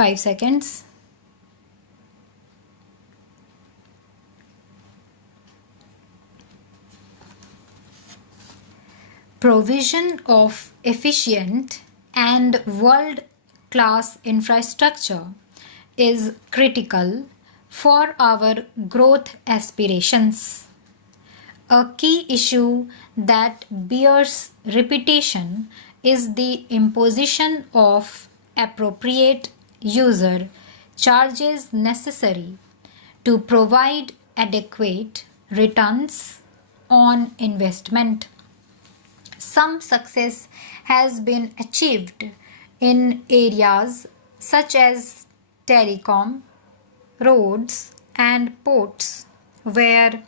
5 seconds. Provision of efficient and world-class infrastructure is critical for our growth aspirations. A key issue that bears repetition is the imposition of appropriate user charges necessary to provide adequate returns on investment. Some success has been achieved in areas such as telecom, roads, and ports, where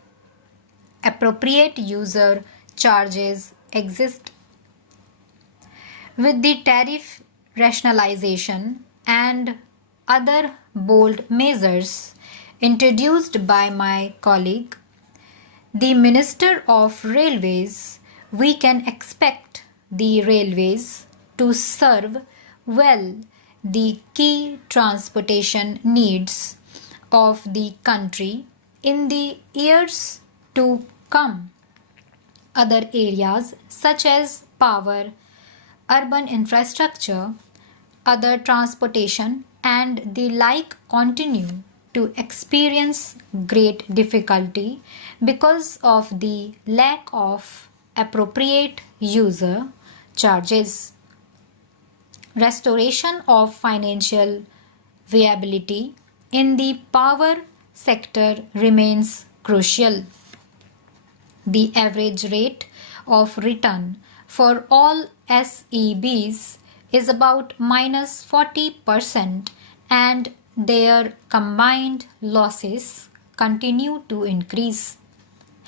appropriate user charges exist. With the tariff rationalization and other bold measures introduced by my colleague, the Minister of Railways, we can expect the railways to serve well the key transportation needs of the country in the years to come. Other areas such as power, urban infrastructure, other transportation, and the like continue to experience great difficulty because of the lack of appropriate user charges. Restoration of financial viability in the power sector remains crucial. The average rate of return for all SEBs is about -40%, and their combined losses continue to increase.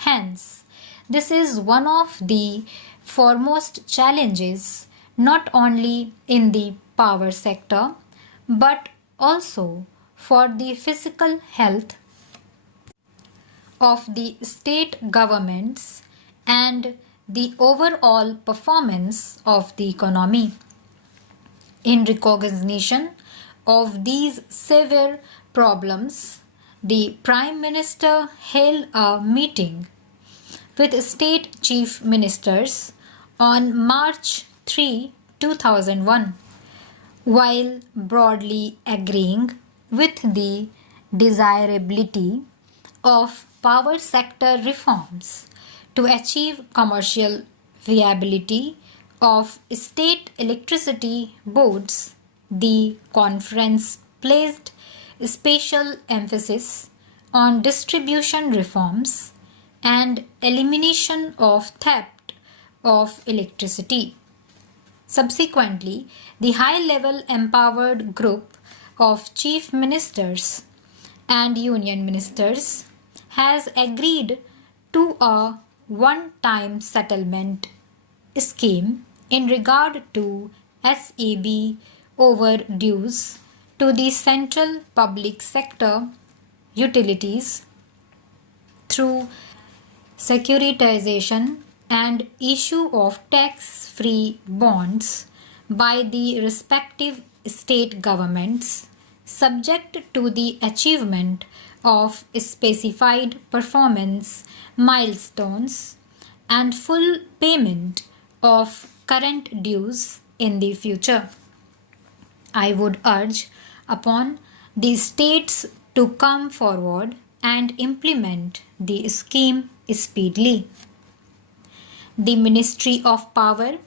Hence, this is one of the foremost challenges not only in the power sector but also for the physical health of the state governments and the overall performance of the economy. In recognition of these severe problems, the Prime Minister held a meeting with state chief ministers on March 3, 2001, while broadly agreeing with the desirability of power sector reforms to achieve commercial viability of state electricity boards. The conference placed special emphasis on distribution reforms and elimination of theft of electricity. Subsequently, the high-level empowered group of chief ministers and union ministers has agreed to a one-time settlement scheme in regard to SEB overdues to the central public sector utilities through securitization and issue of tax-free bonds by the respective state governments, subject to the achievement of specified performance milestones and full payment of current dues in the future. I would urge upon the states to come forward and implement the scheme speedily. The Ministry of Power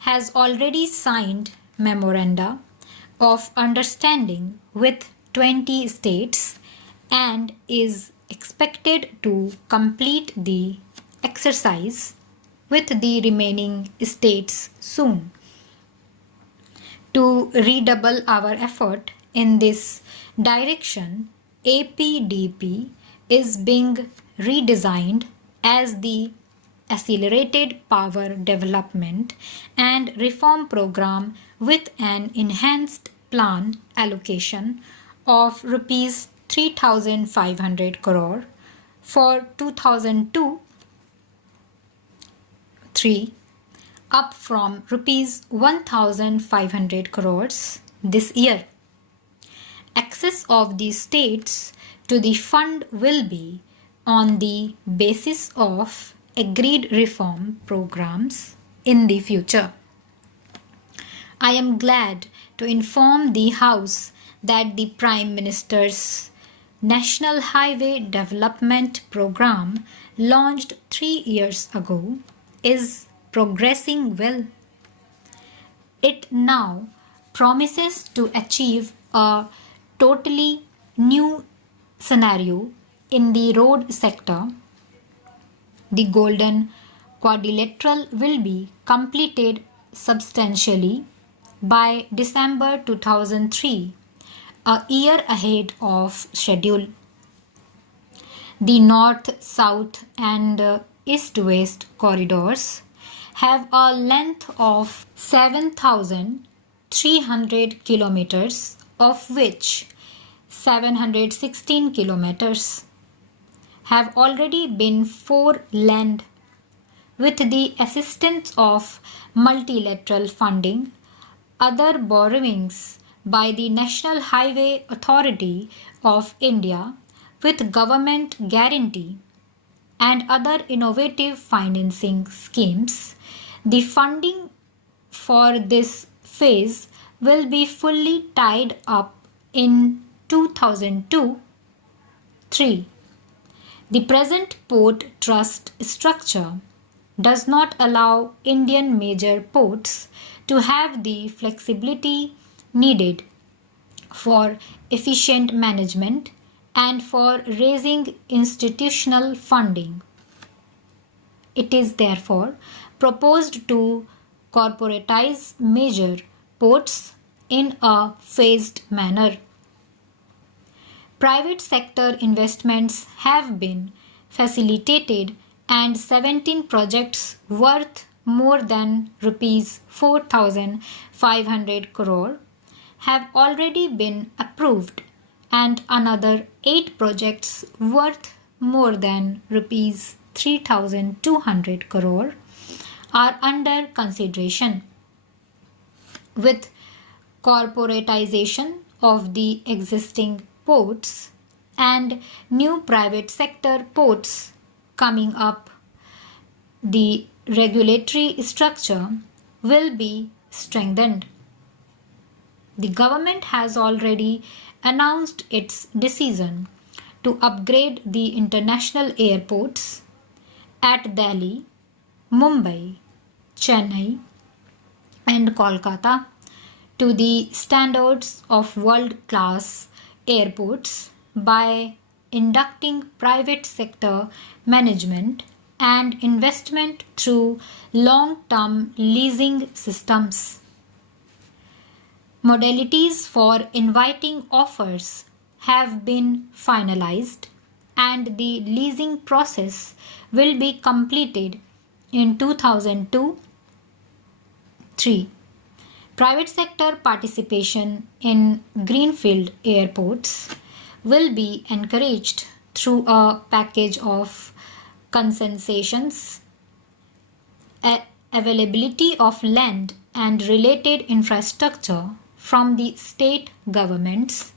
has already signed memoranda of understanding with 20 states and is expected to complete the exercise with the remaining states soon. To redouble our effort in this direction, APDP is being redesigned as the Accelerated Power Development and Reform Program with an enhanced plan allocation of Rs 3,500 crore for 2002-03, up from Rs 1,500 crores this year. Access of the states to the fund will be on the basis of agreed reform programs in the future. I am glad to inform the House that the Prime Minister's National Highway Development Program, launched 3 years ago, is progressing well. It now promises to achieve a totally new scenario in the road sector. The Golden Quadrilateral will be completed substantially by December 2003, a year ahead of schedule. The north, south, and east west corridors have a length of 7,300 kilometers, of which 716 kilometers have already been foreland. With the assistance of multilateral funding, other borrowings by the National Highway Authority of India with government guarantee and other innovative financing schemes, the funding for this phase will be fully tied up in 2002-3. The present port trust structure does not allow Indian major ports to have the flexibility needed for efficient management and for raising institutional funding. It is therefore proposed to corporatize major ports in a phased manner. Private sector investments have been facilitated and 17 projects worth more than rupees 4,500 crore have already been approved, and another 8 projects worth more than rupees 3,200 crore are under consideration. With corporatization of the existing ports and new private sector ports coming up, the regulatory structure will be strengthened. The government has already announced its decision to upgrade the international airports at Delhi, Mumbai, Chennai, and Kolkata to the standards of world-class airports by inducting private sector management and investment through long-term leasing systems. Modalities for inviting offers have been finalized, and the leasing process will be completed in 2002-3. Private sector participation in greenfield airports will be encouraged through a package of concessions, availability of land and related infrastructure from the state governments,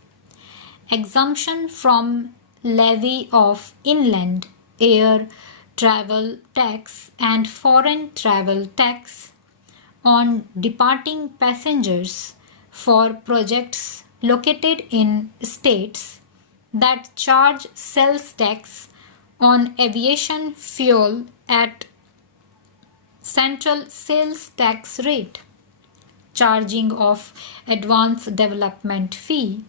exemption from levy of inland air travel tax and foreign travel tax on departing passengers for projects located in states that charge sales tax on aviation fuel at central sales tax rate, charging of advance development fee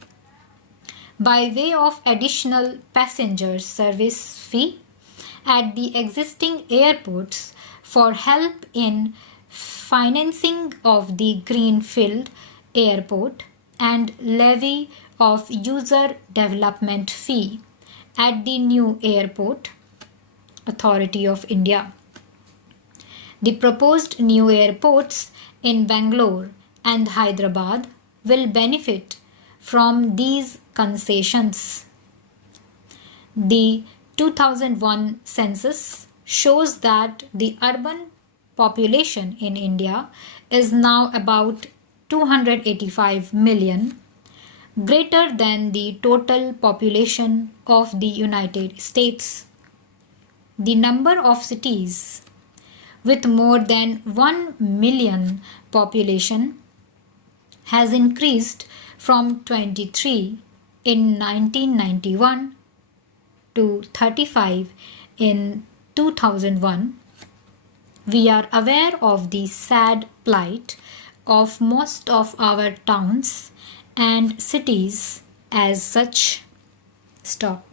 by way of additional passenger service fee at the existing airports for help in financing of the greenfield airport, and levy of user development fee at the new airport authority of India. The proposed new airports in Bangalore and Hyderabad will benefit from these concessions. The 2001 census shows that the urban population in India is now about 285 million, greater than the total population of the United States. The number of cities with more than 1 million population has increased from 23 in 1991 to 35 in 2001. We are aware of the sad plight of most of our towns and cities as such. Stop.